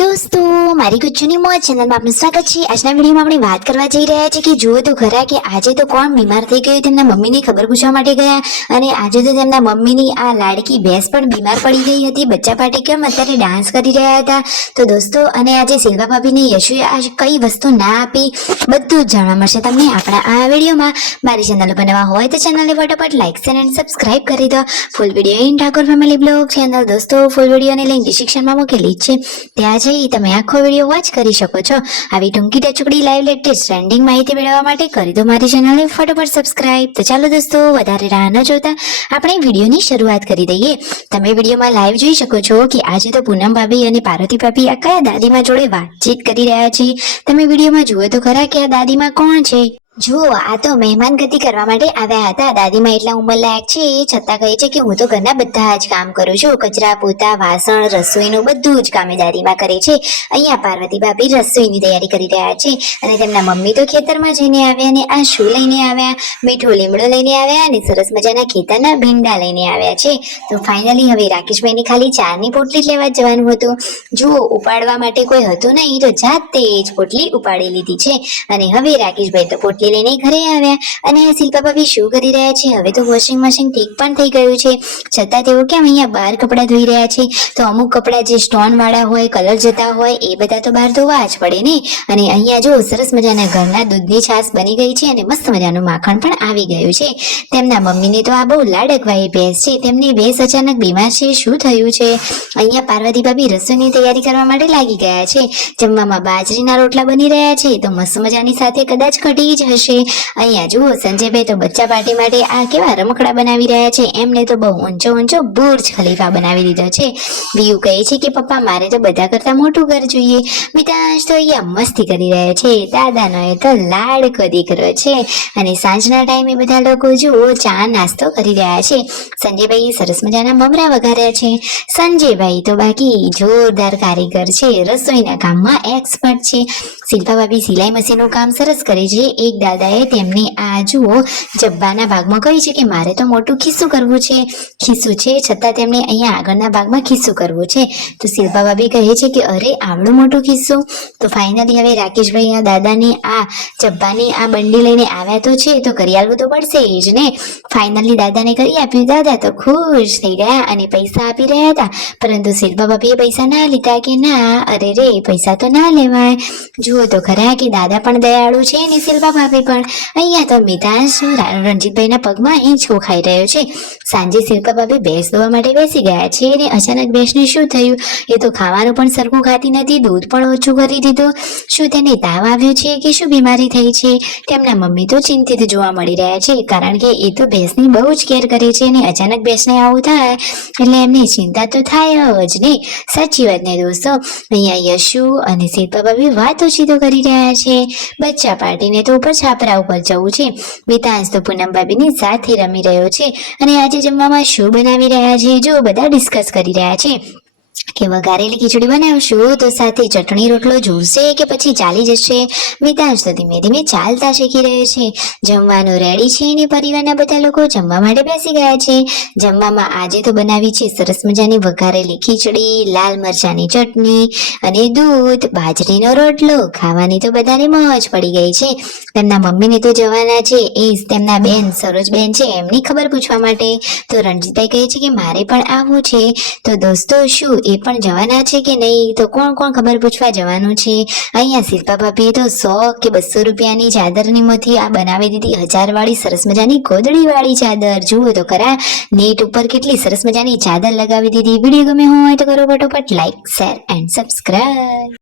દોસ્તો મારી ગુજ્જુની મોજ ચેનલમાં આપનું સ્વાગત છે। આજના વિડીયોમાં આપણે વાત કરવા જઈ રહ્યા છીએ કે જુઓ તો ખરા કે આજે તો કોણ બીમાર થઈ ગયું તેમના મમ્મીની ખબર પૂછવા માટે ગયા અને આજે તો તેમના મમ્મીની આ લાડકી ભેંસ પણ બીમાર પડી ગઈ હતી। બચ્ચા પાર્ટી કેમ અત્યારે ડાન્સ કરી રહ્યા હતા। તો દોસ્તો અને આજે શિલ્પા ભાભીને યશુએ આ કઈ વસ્તુ ના આપી બધું જ જાણવા મળશે તમને આપણા આ વિડીયોમાં। મારી ચેનલ પર નવા હોય તો ચેનલને ફટાફટ લાઈક શેર અને સબસ્ક્રાઇબ કરી દો। Full video in Thakor family blog channel દોસ્તો ફૂલ વિડીયોની લિંક ડિસ્ક્રિપ્શનમાં મૂકેલી છે ત્યાં તમે આખો વિડીયો વોચ કરી શકો છો। આવી ટૂંકી ટચુકડી લાઈવ લેટેસ્ટ ટ્રેન્ડિંગ માહિતી મેળવવા માટે કરી દો મારી ચેનલને ફટાફટ સબસ્ક્રાઇબ। તો ચાલો દોસ્તો વધારે રાહ ન જોતા આપણે વિડીયોની શરૂઆત કરી દઈએ। તમે વિડીયોમાં લાઈવ જોઈ શકો છો કે આજે તો પૂનમ ભાભી અને પાર્વતી ભાભી આ કયા દાદીમા જોડે વાતચીત કરી રહ્યા છે। તમે વિડીયોમાં જુઓ તો ખરા કે આ દાદીમા કોણ છે। જુઓ આ તો મહેમાન ગતિ કરવા માટે આવ્યા હતા। દાદીમાં એટલા ઉંમરલાયક છે એ છતાં કહે છે કે હું તો ઘરના બધા જ કામ કરું છું, કચરા પોતા વાસણ રસોઈનું બધું જ કામ દાદીમાં કરે છે। અહીંયા પાર્વતી ભાભી રસોઈની તૈયારી કરી રહ્યા છે અને તેમના મમ્મી તો ખેતરમાં જઈને આવ્યા અને આ શું લઈને આવ્યા, મીઠો લીમડો લઈને આવ્યા અને સરસ મજાના ખેતરના ભીંડા લઈને આવ્યા છે। તો ફાઇનલી હવે રાકેશભાઈને ખાલી ચારની પોટલી જ લેવા જવાનું હતું। જુઓ ઉપાડવા માટે કોઈ હતું નહીં તો જાતે જ પોટલી ઉપાડી લીધી છે અને હવે રાકેશભાઈ તો પોટલી લઈને ઘરે આવ્યા અને શિલ્પા ભાભી શું કરી રહ્યા છે। હવે તો વોશિંગ મશીન ઠીક પણ થઈ ગયું છે છતાં તેઓ કેમ અહીંયા બહાર કપડાં ધોઈ રહ્યા છે। તો અમુક કપડાં જે સ્ટોન વાળા હોય કલર જતા હોય એ બધા તો બહાર ધોવા જ પડે ને। અને અહીંયા જો સરસ મજાના ઘરના દૂધની છાશ બની ગઈ છે અને મસ્ત મજાનું માખણ પણ આવી ગયું છે। તેમના મમ્મીને તો આ બહુ લાડકવાઈ ભેંસ છે, તેમની ભેંસ અચાનક બીમાર છે, શું થયું છે। અહીંયા પાર્વતી ભાભી રસોઈની તૈયારી કરવા માટે લાગી ગયા છે। જમવામાં બાજરીના રોટલા બની રહ્યા છે તો મસ્ત મજાની સાથે કદાચ કઢી જ હશે। અહીંયા જુઓ સંજયભાઈ તો બચ્ચા પાર્ટી માટે આ કેવા રમકડા બનાવી રહ્યા છે। એમને તો બહુ ઊંચો ઊંચો બુર્જ ખલીફા બનાવી દીધો છે। વિયુ કહે છે કે પપ્પા મારે તો બધા કરતા મોટું ઘર જોઈએ। મિતાંશ તો અહીંયા મસ્તી કરી રહ્યા છે, દાદાનો એ તો લાડકો દીકરો છે। અને સાંજના ટાઈમે બધા લોકો જુઓ ચા નાસ્તો કરી રહ્યા છે। સંજયભાઈ સરસ મજાના મમરા વઘાર્યા છે। સંજયભાઈ તો બાકી જોરદાર કારીગર છે, રસોઈના કામમાં એક્સપર્ટ છે। શિલ્પા ભાભી સિલાઈ મશીનનું કામ સરસ કરે છે। એક દાદાએ તેમને આ જુઓ જબ્બાના ભાગમાં કહ્યું છે કે મારે તો મોટું ખિસ્સું કરવું છે, ખિસ્સું છે છતાં તેમને અહીંયા આગળના ભાગમાં ખિસ્સું કરવું છે। તો શિલ્પા ભાભી કહે છે કે અરે આવડું મોટું ખિસ્સું। તો ફાઇનલી હવે રાકેશભાઈ આ દાદાની આ જબ્બાની આ બંડી લઈને આવ્યા તો છે તો કરી આલવું તો પડશે જ ને। ફાઇનલી દાદાને કરી આપ્યું, દાદા તો ખુશ થઈ ગયા અને પૈસા આપી રહ્યા હતા પરંતુ શિલ્પા ભાભીએ પૈસા ના લીધા કે ના અરે રે પૈસા તો ના લેવાય। જુઓ તો ખરા કે દાદા પણ દયાળુ છે અને શિલ્પા ભાભી પણ। અહીંયા તો મિતાંશ રણજીતભાઈના પગમાં હિંચકો ખાઈ રહ્યો છે। સાંજે શિલ્પા ભાભી ભેંસ દોવા માટે બેસી ગયા છે અને અચાનક ભેંસને શું થયું, એ તો ખાવાનું પણ સરખું ખાતી નથી, દૂધ પણ ઓછું કરી દીધું। શું તેને તાવ આવ્યો છે કે શું બીમારી થઈ છે। તેમના મમ્મી તો ચિંતિત જોવા મળી રહ્યા છે કારણ કે એ તો ભેંસની બહુ જ કેર કરે છે અને અચાનક ભેંસને આવું થાય એટલે એમની ચિંતા તો થાય જ ને। સાચી વાત ને દોસ્તો। અહીંયા યશુ અને શિલ્પા ભાભી વાતોચીતો કરી રહ્યા છે। બચ્ચા પાર્ટીને તો ઉપર છાપરા ઉપર જવું છે। મિતાંશ તો પૂનમ ભાભીની સાથે રમી રહ્યો છે અને આજે જમવામાં શું બનાવી રહ્યા છે જો બધા ડિસ્કસ કરી રહ્યા છે કે વઘારેલી ખીચડી બનાવશું તો સાથે ચટણી રોટલો જોશે કે પછી ચાલી જશે। મિતાંશ તો ધીમે ધીમે ચાલતા શીખી રહ્યો છે। જમવાનું રેડી છે અને પરિવારના બધા લોકો જમવા માટે બેસી ગયા છે। જમવામાં આજે તો બનાવી છે સરસ મજાની વઘારેલી ખીચડી, લાલ મરચાની ચટણી અને દૂધ, બાજરીનો રોટલો। ખાવાની તો બધાને મોજ પડી ગઈ છે। તેમના મમ્મીને તો જવાના છે એ તેમના બેન સરોજબેન છે એમની ખબર પૂછવા માટે। તો રણજીતભાઈ કહે છે કે મારે પણ આવવું છે। તો દોસ્તો શું એ પણ જવાના છે કે નહીં, તો કોણ કોણ ખબર પૂછવા જવાનું છે। અહીંયા શિલ્પા ભાભીએ તો 100 કે 200 રૂપિયાની ચાદરની માંથી આ બનાવી દીધી 1000 વાળી સરસ મજાની ગોદડી વાળી ચાદર। જુઓ તો ખરા નેટ ઉપર કેટલી સરસ મજાની ચાદર લગાવી દીધી। વિડીયો ગમે હોય તો કરો ફટોફટ લાઈક શેર એન્ડ સબસ્ક્રાઇબ।